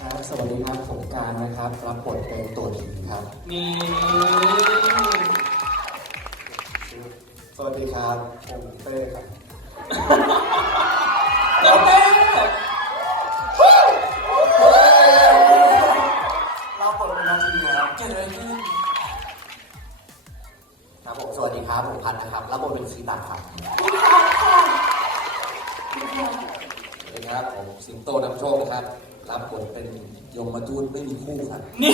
การนะครับ รับบทเป็นตัวผีครับ นี่สวัสดีครับ ผมเต้ครับเต้เต้รับบทเป็นนักทีมครับเกิดอะไรขึ้นครับผมสวัสดีครับผมพันนะครับ รับบทเป็นชีตาครับคุณค่ะค่ะสวัสดีครับผมสิงโตนำโชคนะครับ รับบทเป็นยมมาจูนไม่มีคู่ครับนี่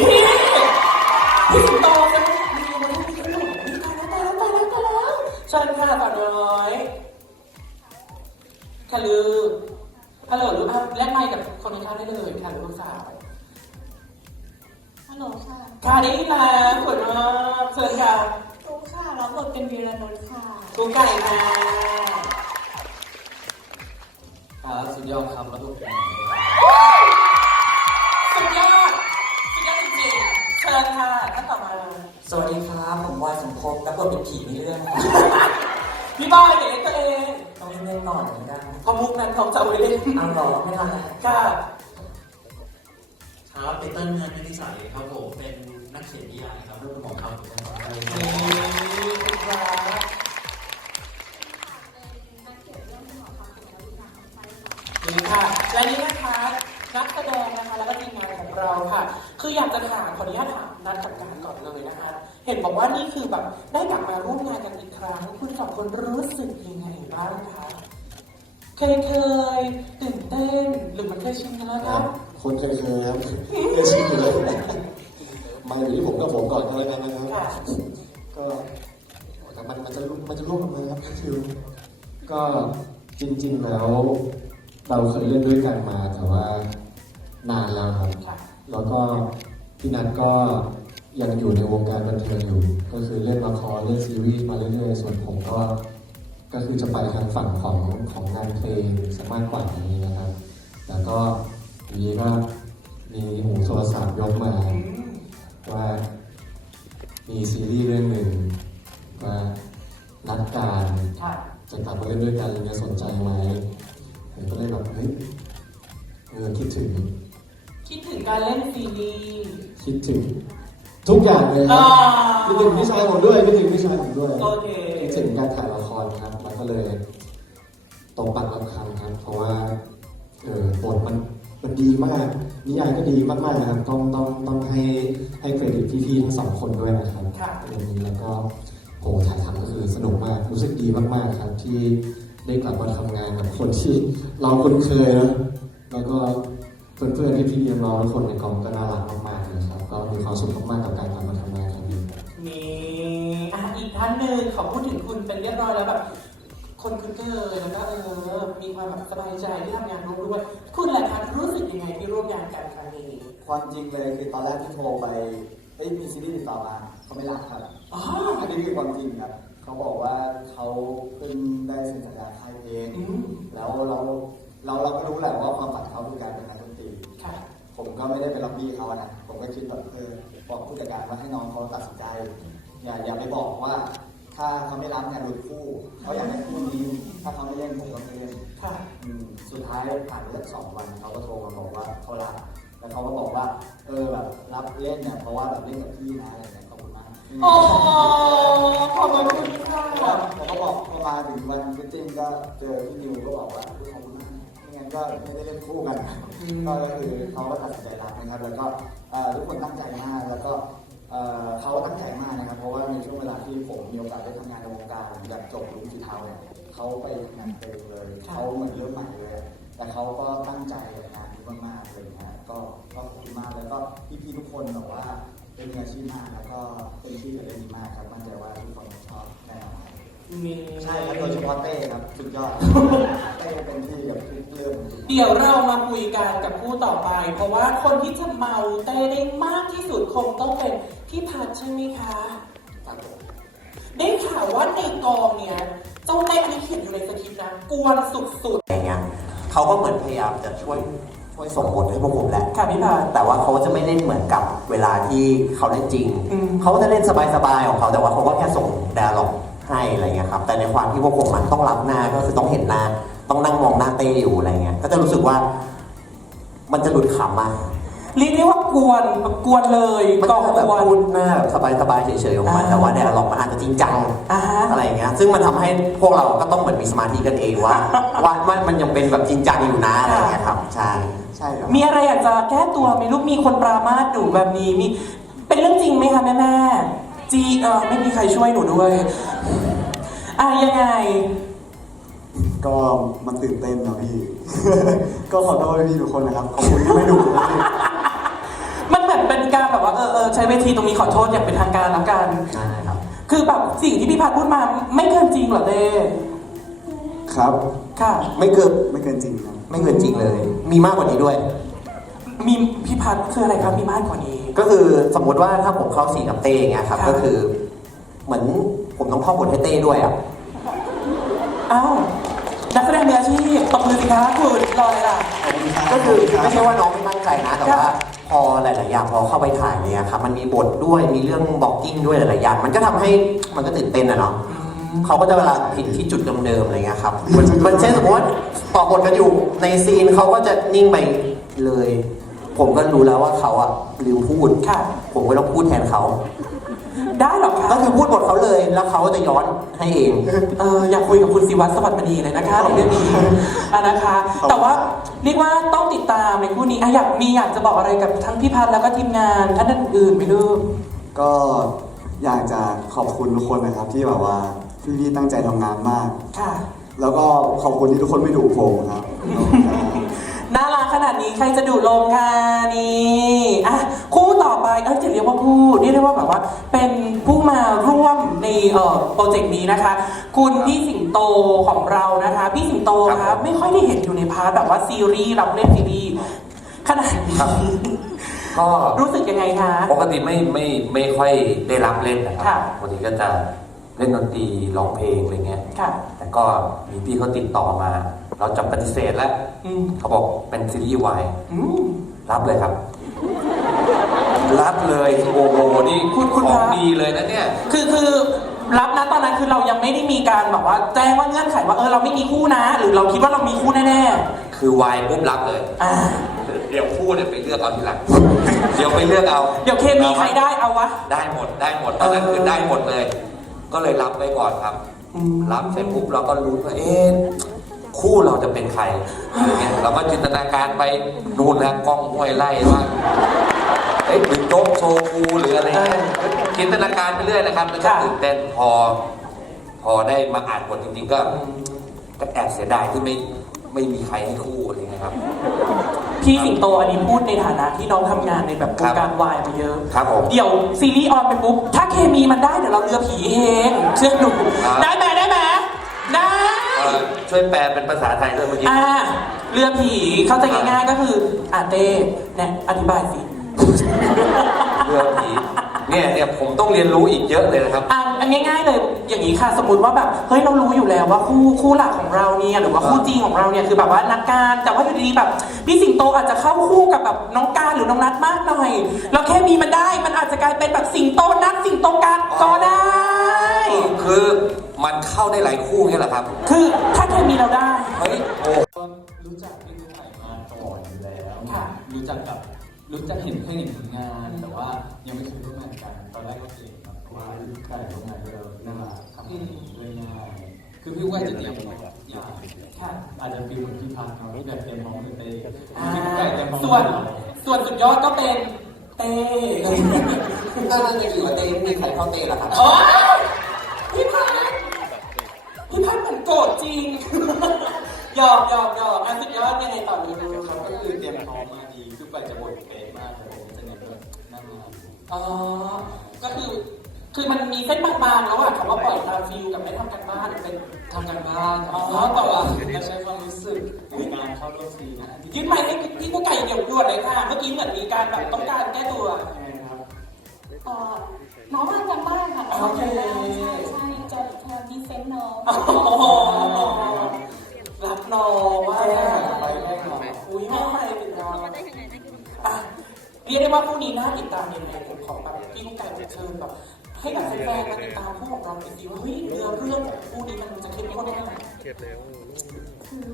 พี่โตใช่ไหมมีมาลูกมีลูกมีตายแล้วตายแล้วตายแล้วตายแล้วเชิญค่ะต่อน้อยค่ะลือฮัลโหลลูกอ่แลกไมค์กับคนในข้างได้เลยค่ะลูกสาวฮัลโหลค่ะค่ะได้ยินแล้วสวยมากเชิญค่ะตุ๊กค่ะรับบทเป็นวีรนุชค่ะกูไก่ค่ะครับสุดยอดครับรับบท ญค่ะท่านต่อมาสวัสดีครับผมวายสมภพรับบทเป็นผีในเรื่องครับพี่บอยเด็กตัวเองต้องเล่นๆหน่อยเหมือนกันเพราะมุกนั้นเขาจะเอาไว้เล่นเอาหรอไม่ทันแล้วค่ะครับปีเตอร์เงินนิติศาสตร์ครับผมเป็นนักเขียนนิยายครับเรื่องของเขาเป็นของไทยนี่คุณพระนี่ค่ะและนี่นะคะนักแสดงนะคะแล้วก็ทีมงานของ เราค่ะ คืออยากจะถามขออนุญาตถามนัดกับการก่อนเลยนะคะ เห็นบอกว่านี่คือแบบได้กลับมาร่วมงานกันอีกครั้ง คุณสองคนรู้สึกยังไงบ้างคะ เคยเคยตื่นเต้นหรือมันเคยชินกันแล้วครับคนเคยเคยครับเคยชินอยู่เลยมาอยู่ที่ผมกับผมก่อนก็แล้วกันนะครับ ค่ะ ก็แต่มันมันจะลุมันจะร่วมกันครับคิวก็จริง ๆ แล้ว เราเคยเล่นด้วยกันมาแต่ว่า นานแล้วครับแล้วก็พี่นัทก็ยังอยู่ในวงการบันเทิงอยู่ ก็คือเล่นละครเล่นซีรีส์มาเรื่อยๆ ส่วนผมก็ ก็คือจะไปทางฝั่งของของงานเพลงสมากกว่านี้นะครับแต่ก็ทีนี้ก็มีหูโทรศัพท์ยกมาว่ามีซีรีส์เรื่องหนึ่งว่านัดการจะกลับมาเล่นด้วยกันจะสนใจไหมผมก็เลยแบบเฮ้ยเออคิดถึง คิดถึงการเล่นซีรีส์คิดถึง ทุกอย่างเลยครัอ่าบคิดถึงพี่ชายผมด้วยคิดถึงพี่ชายผมด้วยโอเคคิดถึงการถ่ายละครครับแล้วก็เลยตรงปักรับคำครับเพราะว่าเออบทมันมันดีมาก นิยายก็ดีมากๆนะครับ ต้องต้องต้องให้ให้เครดิตพี่ๆทั้งสองคนด้วยนะครับค่ะเรื่องนี้แล้วก็โหถ่ายทำก็คือสนุกมาก รู้สึกดีมากๆครับ ที่ได้กลับมาทำงานกับคนที่เราคุ้นเคยนะแล้วก็ เพื่อนๆที่พี่ๆน้องๆทุกคนในกองก็น่ารักมากๆเลยครับก็มีความสุขมากๆกับการกลับมาทำงานครั้งนี้มีอะอีกท่านหนึ่งขอพูดถึงคุณเป็นเรียบร้อยแล้วแบบคนคุ้นเคยแล้วก็เออมีความแบบสบายใจที่ทำงานร่วมด้วยคุณแหละครับรู้สึกยังไงที่ร่วมงานกันครั้งนี้ ความจริงเลยคือตอนแรกที่โทรไปเอ้ยมีซีรีส์ติดต่อมาเขาไม่รับครับอ๋ออันนี้คือความจริงครับเขาบอกว่าเขาเพิ่งได้เซ็นสัญญาค่ายเพลงอืมแล้วเราเราเราก็รู้แหละว่าความฝันเขาคือการเป็นนักดนตรีค่ะ ผมก็ไม่ได้ไปล็อบบี้เขาอะนะ ผมก็คิดแบบเออบอกผู้จัดการว่าให้น้องเขาตัดสินใจ อย่าอย่าไปบอกว่า ถ้าเขาไม่รับงานดูคู่เขาอยากได้คู่นี้ถ้าเขาไม่เล่นผมก็ไม่เล่นค่ะอืมสุดท้ายผ่านไปสักสองวันเขาก็โทรมาบอกว่าเขารับแล้วเขาก็บอกว่า เออแบบรับเล่นเนี่ยเพราะว่าแบบเล่นกับพี่นะอะไรเงี้ยขอบคุณมากอืมโอ้ขอบคุณค่ะผมก็บอกพอมาถึงวันฟิตติ้งก็เจอพี่นิวก็บอกว่าขอบคุณมา กไม่งั้นก็ไม่ได้เล่นคู่กันก็คือเขาก็ตัดสินใจรับนะครับแล้วก็เอ่อทุกคนตั้งใจมากแล้วก็เอ่อเขาตั้งใจมากนะครับ เพราะว่าในช่วงเวลาที่ผมมีโอกาสได้ทำงานในวงการแบบจบลุงสีเทาเนี่ยเขาไปทำงานเพลงเลยเขาเหมือนเริ่มใหม่เลย แต่เขาก็ตั้งใจกับงานนี้มากๆเลยนะก็ก็ขอบคุณมากแล้วก็พี่ๆทุกคนแบบว่าเป็นมืออาชีพมากแล้วก็เป็นที่กับเรื่องนี้มากครับมั่นใจว่าทุกคนชอบแน่นอนครับ มีใช่ครับโดยเฉพาะเต้ครับสุดยอดเต้เป็นที่กับทุกเรื่องเดี๋ยวเรามาคุยกันกับผู้ต่อไป เพราะว่าคนที่จะเมาเต้ได้มากที่สุดคงต้องเป็นพี่พัดใช่ไหมคะครับผมได้ข่าวว่าในกองเนี่ยเจ้าเต้อันนี้เขียนอยู่ในสคริปต์นะกวนสุดอย่างเงี้ยเขาก็เหมือนพยายามจะช่วยช่วยส่งบทให้พวกผมแหละๆค่ะพี่พัดแต่ว่าเขาจะไม่เล่นเหมือนกับเวลาที่เขาเล่นจริงอืมเขาก็จะเล่นสบายๆของเขาแต่ว่าเขาก็แค่ส่งดาร์ล็อก ให้อะไรเงี้ยครับ แต่ในความที่พวกผมมันต้องรับหน้าก็คือต้องเห็นหน้า ต้องนั่งมองหน้าเต้อยู่อะไรเงี้ย ก็จะรู้สึกว่า มันจะหลุดขำมาเรียกได้ว่ากวนแบบกวนเลยมันก่ก็อแบบกวน พูดหน้าแบบสบายๆเฉยๆออกมา อ่าแต่ว่าแดร์ล็อกมันอาจจะจริงจังอ่าฮะ อะไรอย่างเงี้ย ซึ่งมันทำให้พวกเราก็ต้องเหมือนมีสมาธิกันเองว่า ว่าว่ามันยังเป็นแบบจริงจังอยู่นะอะไรอย่างเงี้ยครับ ใช่ ใช่ครับ มีอะไรอยากจะแก้ตัวไหมลูกมีคนปรามาสหนูแบบนี้มีเป็นเรื่องจริงไหมคะแม่แม่ๆ จีเออไม่มีใครช่วยหนูด้วยอะยังไง ก็มันตื่นเต้นนะพี่ ก็ขอโทษพี่ทุกคนนะครับ ขอบคุณที่ไม่ดูนะพี่ มันเหมือนเป็นการแบบว่าเออเออใช้เวทีตรงนี้ขอโทษอย่างเป็นทางการแล้วกัน ใช่ครับ คือแบบสิ่งที่พี่พัดพูดมาไม่เกินจริงเหรอเต้ครับ ค่ะ ไม่เกินไม่เกินจริงครับ ไม่เกินจริงเลย มีมากกว่านี้ด้วย มีพี่พัดคืออะไรครับมีมากกว่านี้ ก็คือสมมุติว่าถ้าผมเข้าสีกับเต้อย่างเงี้ยครับ ค่ะ ก็คือ เหมือนผมต้องท่องบทให้เต้ด้วยอะอ้าวนักแสดงมืออาชีพตบมือสิคะคุณรอเลยล่ะขอบคุณครับก็คือขบณรับไม่ใช่ว่าน้องไม่ตั้งใจนะแต่ว่า ค่ะ พอหลาย ๆ อย่างพอเข้าไปถ่ายเนี่ยครับมันมีบทด้วยมีเรื่องบอกกิ้งด้วยหลาย ๆ อย่าง มันก็ทำให้มันก็ตื่นเต้นอะเนาะเขาก็จะเวลาผิดที่จุดเดิม ๆ อะไรเงี้ยครับมันมันเช่นสมมติว่าต่อบทกันอยู่ในซีนเขาก็จะนิ่งไปเลย ผมก็รู้แล้วว่าเขาอะลืมพูด ค่ะ ผมก็ต้องพูดแทนเขา ได้เหรอคะก็คือพูดบทเขาเลย แล้วเขาก็จะย้อนให้เอง เอออยากคุยกับคุณศิวัตรสวัสดิ์มณีเลยนะคะในเรื่องนี้อะนะคะ แต่ว่าเรียกว่าต้องติดตามในคู่นี้อะอยากมีอยากจะบอกอะไรกับทั้งพี่พัดแล้วก็ทีมงานท่านอื่นๆไหมลูกก็อยากจะขอบคุณทุกคนนะครับ ที่แบบว่าพี่ๆตั้งใจทำงานมาก ค่ะ แล้วก็ขอบคุณที่ทุกคนไม่ดูผมครับ น่ารักขนาดนี้ใครจะดูลงค่ะนี่อะคู่ต่อไปเออจะเรียกว่าคู่เรียกได้ว่าแบบว่า เป็นผู้มาร่วมในเอ่อโปรเจกต์นี้นะคะ คุณพี่สิงโตของเรานะคะ พี่สิงโตครับคะไม่ค่อยได้เห็นอยู่ในพาร์ทแบบว่าซีรีส์รับเล่นซีรีส์ขนาดนี้ครับ ก็รู้สึกยังไงคะ ปกติไม่ไม่ไม่ค่อยได้รับเล่นนะครัค่ะ บปกติก็จะเล่นดนตรีร้องเพลงอะไรเงี้ย ค่ะ แต่ก็มีพี่เขาติดต่อมา เราจะปฏิเสธแล้วอืมเขาบอกเป็นซีรีส์วายอืมรับเลยครับ รับเลยโอ้โหนี่คุณคุณของครับดีเลยนะเนี่ย คือคือรับนะตอนนั้นคือเรายังไม่ได้มีการแบบว่า แจ้งว่าเงื่อนไขว่าเออเราไม่มีคู่นะ หรือเราคิดว่าเรามีคู่แน่คือวายปุ๊บรับเลยๆอ่าเดี๋ยวคู่เนี่ยไปเลือกเอาทีหลัง เดี๋ยวไปเลือกเอา เดี๋ยวเคมีใครได้เอาวะ ได้หมดได้หมดตอนนั้นคือได้หมดเลย ก็เลยรับไว้ก่อนครับอืมรับเสร็จปุ๊บเราก็รู้นว่าเอ๊ะ คู่เราจะเป็นใครอะไรเงี้ยเราก็จินตนาการไปนู่นนะกล้องห้วยไล่ว่าเอ๊ะหรือโจ๊กโชกูหรืออะไรเงี้ยจินตนาการไปเรื่อยนะครับแล้วก็ค่ะตื่นเต้นพอ พอได้มาอ่านบทจริงๆก็ก็แอบเสียดายที่ไม่ไม่มีใครให้คู่อะไรเงี้ยครับ พี่สิงโตอันนี้พูดในฐานะที่น้องทำงานในแบบวงการวายมาเยอะ ครับผมเดี๋ยวซีรีส์ออนไปปุ๊บ ถ้าเคมีมันได้เดี๋ยวเราเรือผีเองเชื่อหนูครับได้ไหมได้ไหมได้ เอ่อ ช่วยแปลเป็นภาษาไทยด้วยเมื่อกี้ อ่าเรือผีเข้าใจง่ายๆก็คืออ่าเต้เนี่ยอธิบายสิ เรื่องผีเนี่ยเนี่ยผมต้องเรียนรู้อีกเยอะเลยนะครับ อะอันง่ายๆเลยอย่างนี้ค่ะสมมติว่าแบบเฮ้ยเรารู้อยู่แล้วว่าคู่คู่หลักของเราเนี่ยหรือว่าคู่จริงของเราเนี่ยคือแบบว่านักการ แต่ว่าอยู่ดีๆแบบพี่สิงโตอาจจะเข้าคู่กับแบบน้องการหรือน้องนัดมากหน่อยแล้วแค่มีมันได้มันอาจจะกลายเป็นแบบสิงโตนัดสิงโตการก็ได้ คือ มันเข้าได้หลายคู่เนี่ยแหละครับ คือถ้าเคมีเราได้ เฮ้ยโอ้ก็รู้จักพี่กุ๊กไก่มาก่อนอยู่แล้ว ค่ะ รู้จักกับรู้จักเห็นเคยเห็นผลงาน แต่ว่ายังไม่เคยร่วมงานกัน ตอนแรกก็เก่งครับเพราะว่าพี่กุ๊กไก่ร่วมงานด้วยเราน่ารักทำงานด้วยง่ายคือพี่กุ๊กไก่จะเตรียมหมดทุกอย่างค่ะ อาจจะฟีลเหมือนพี่พัดเนาะแบบเตรียมพร้อมเลยเต้อ่าพี่กุ๊กไก่เตรียมพร้อมส่วนส่วนสุดยอดก็เป็นเต้ถ้ามันจะอยู่กับเต้ไม่มีใครเข้าเต้ละครับ โอ๊ยพี่พัด พี่พัดเหมือนโกรธจริง หยอกหยอกหยอกอันสุดยอดยังไงต่อเลยดูเขาก็คือเตรียมพร้อมมาดีคือไปจะบทเป๊ะมากเลยผมจะเน้นแบบหน้างานอ๋อ ก็คือ คือมันมีเส้นบางๆระหว่างคำว่าปล่อยตามฟิลกับไม่ทำกันบ้านเป็นทำกันบ้าน อ๋อแต่แต่ว่าว่าเราใช้ความรู้สึกในการเข้าร่วมซีนนะยืดไม้ให้พี่กู้ไก่เดี๋ยวด่วนเลยค่ะ เมื่อกี้เหมือนมีการแบบต้องการแก้ตัวยังไงนะครับเอ่อน้องทำกันบ้านค่ะน้องโอเค จะดีเซนต์น้องโอ้โหรักน้องมากไปแน่นอนอุ้ยไม่ไปถึงน้องอะเรียกได้ว่าคู่นี้น่าติดตามยังไงผมขอแบบพี่กู้ไก่เชิญแบบให้กับแฟนๆมาติดตามคู่ของเราหน่อยสิว่าเฮ้ยเนื้อเรื่องของคู่นี้มันจะเข้มข้นแค่ไหนคือ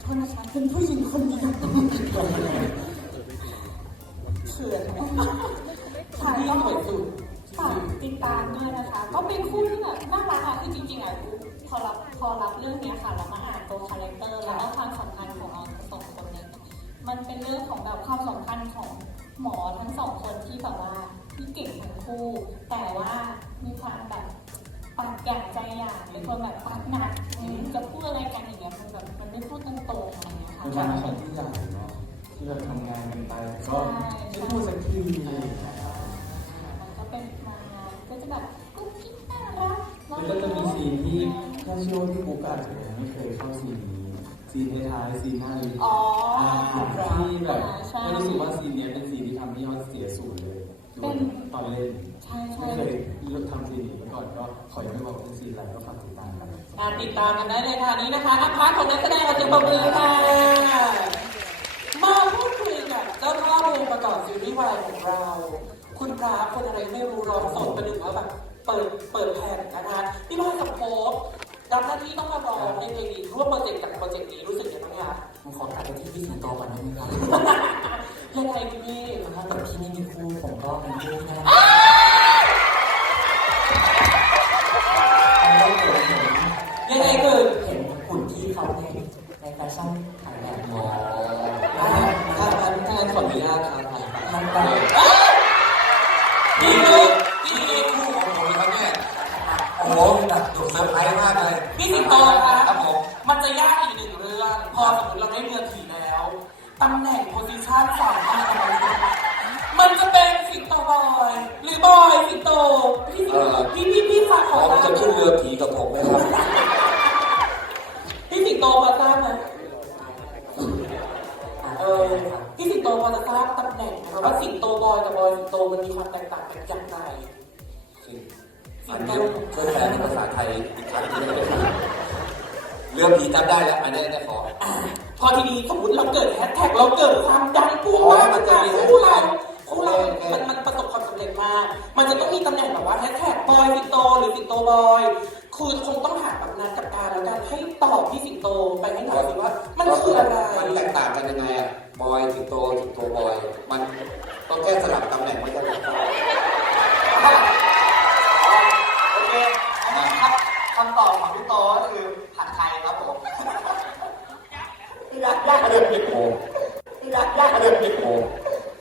โทษนะคะเป็นผู้หญิงคนเดียวคืออะไรค่ะที่หน่วยสุด ฝากติดตามด้วยนะคะ ก็เป็นคู่ที่แบบน่ารักอะคือจริงๆอะพอรับพอรับเรื่องเนี้ยค่ะแล้วมาอ่านตัวคาแรคเตอร์แล้วก็ความสัมพันธ์ของเราสองคนเนี่ยมันเป็นเรื่องของแบบความสัมพันธ์ของหมอทั้งสองคนที่แบบว่าที่เก่งทั้งคู่ แต่ว่ามีความแบบปากอย่างใจอย่างเป็นคนแบบปากหนักจะพูดอะไรกันอย่างเงี้ยมันแบบมันไม่พูดตรงๆอะไรอย่างเงี้ยค่ะเป็นความสัมพันธ์ที่ใหญ่เนาะที่แบบทำงานกันไปก็ไม่พูดสักทีมัน ซีนที่ถ้าเชื่อว่าพี่บุ๊กอาจจะยังไม่เคยเข้าซีนนี้ซีนท้ายๆซีนหน้าลิฟต์อ๋อที่แบบใช่ ไม่รู้สึกว่าซีนเนี้ยเป็นซีนที่ทำให้ยอดเสียศูนย์เลยด้วยตอนเล่นใช่ใช่ไม่เคยเลือกทำซีนนี้มาก่อนก็ขอยังไม่บอกเป็นซีนอะไรก็ฝากติดตามกัน อ่าติดตามกันได้เลยค่ะนี่นะคะอาพาร์ทของนักแสดงเราจะประมือค่ะ มาพูดคุยกับเจ้าพ่อเพลงประกอบซีรีส์วายของเรา คุณพระคนอะไรไม่รู้ร้องสดประดึกว่าแบบ เปิดเปิดแผ่นนะคะพี่บอยกับโป๊ปรับหน้าที่ต้องมาร้องในเพลงนี้ร่วมโปรเจกต์กับโปรเจกต์นี้รู้สึกยังไงบ้างคะผมขอกลับไปที่พี่สิงโตก่อนได้ไหมครับยังไงคุณพี่ถ้าเกิดพี่ไม่มีคู่ผมก็เป็นคู่ที่น่ารักได้เกิดเห็นยังไงคือเห็นหุ่นที่เขาในในแฟชั่น น่งโพซิชันสองตำแหน่งมันจะเป็นสิงโตบอยหรือบอยสิงโตพี่สิงโตพี่พี่พี่ฝากพขอร้อมทราจะบขึ้นเรือผีกับผมไหมครับ พี่สิงโตพอทราบไหมเออพี่สิงโตพอจะทราบตำแหน่งนะคะว่าสิงโตบอยกับบอยสิงโตมันมีความแตกต่างกันอย่างไรอันนี้ช่วยแปลเป็นภาษาไทยอีกครั้งหนึงได้ไหมครับเรือผีจำได้แล้วอันนี้เนี่ยขอ พอทีนี้สมมติเราเกิดแฮชแท็กเราเกิดความดังปุ๊บว่ามันจะมีคู่เราคู่เรามันมันประสบความสำเร็จมาก มันจะต้องมีตำแหน่งแบบว่าแฮชแท็กบอยสิงโตหรือสิงโตบอยคือคงต้องหาแบบนัดกับการแล้วกันให้ตอบพี่สิงโตไปให้หน่อยสิว่า มันคืออะไรมันแตกต่างกันยังไงอะบอยสิงโตสิงโตบอย มันต้องแค่สลับตำแหน่งไม่ใช่เหรอครับโอเคครับคำตอบของพี่โตก็คือผัดไทยครับผม ยากยากเลยโอ้ยากยากเลยโห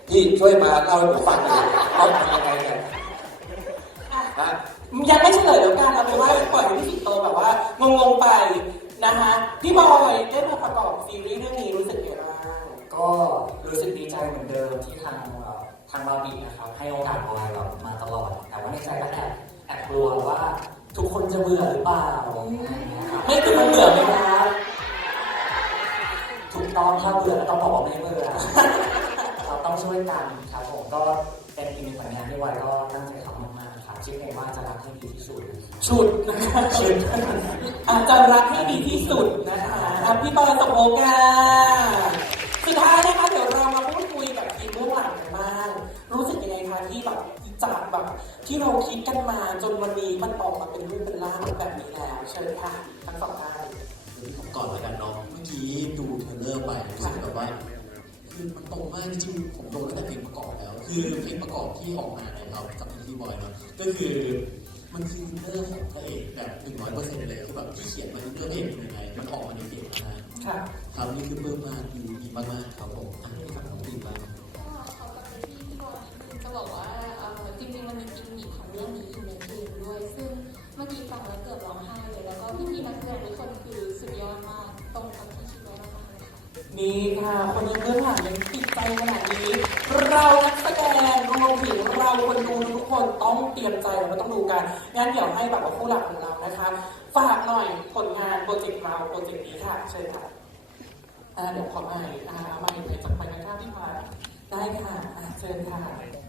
พี่ช่วยมาเล่าให้ผมฟังหน่อยเขาทำยังไงกันฮะยังไม่เฉลยแล้วกันเอาเป็นว่าปล่อยให้พี่สิงโตแบบว่างงๆไปนะคะพี่บอยได้มาประกอบซีรีส์เรื่องนี้รู้สึกยังไงบ้างก็รู้สึกดีใจเหมือนเดิมที่ทางเอ่อทางบาร์บีนะครับ ให้โอกาสบอยแบบมาตลอด แต่ว่าในใจก็แอบแอบกลัวว่าทุกคนจะเบื่อหรือเปล่าอะไรอย่างเงี้ยครับ ไม่คือ ต้องถ้าเบื่อก็ต้องบอกว่าไม่เบื่อเราต้องช่วยกันครับผมก็เป็นอีกหนึ่งผลงานที่วายก็ตั้งใจทำมากๆครับชื่อเพลงว่าจะรักให้ดีที่สุดชุดนะคะชุดอาจจะรักให้ดีที่สุดนะคะอะพี่บอยสมโอกาสุดท้ายนะคะเดี๋ยวเรามาพูดคุยกับทีมเบื้องหลังกันบ้างรู้สึกยังไงคะที่แบบจากแบบที่เราคิดกันมาจนวันนี้มันออกมาเป็นรูปเป็นร่างแบบนี้แล้วเชิญค่ะทั้งสองท่านผม ก่อนแล้วกันเนาะเมื่อกี้ดูเทรลเลอร์ไปรู้สึกแบบว่าคือมันตรงมากจริงๆผมโดนตั้งแต่เพลงประกอบแล้ว คือเพลงประกอบที่ออกมาเนี่ยเรากับพี่บอยเนาะก็คือมันคืออินเนอร์ของพระเอกแบบหนึ่งร้อยเปอร์เซ็นต์เลยคือแบบที่เขียนมาอินเนอร์พระเอกเป็นยังไงมันออกมาในเพลงนะค่ะครับนี่คือเพิ่มมากดีดีมากๆครับผมอันนี้ครับผมดีมากก็เขากับพี่พี่บอยคือจะบอกว่าเอ่อจริงๆมันมีกิมมิคของเรื่องนี้อยู่ในเพลงด้วย ซึ่งเมื่อกี้ฟังแล้วเกือบร้องไห้เลย ตรงกับที่คิดไว้มากๆเลยค่ะนี่ค่ะ คนนี้เบื้องหลังยังติดใจขนาดนี้ เรานักแสดงรวมถึงเราคนดูทุกคนต้องเตรียมใจแล้วก็ต้องดูกันงั้นเดี๋ยวให้แบบว่าผู้หลักของเรานะคะ ฝากหน่อยผลงานโปรเจกต์เราโปรเจกต์นี้ค่ะเชิญค่ะอ่าเดี๋ยวขอใหม่อ่าอาใหม่ไปจากไปนะครับพี่พาได้ค่ะอ่าเชิญค่ะ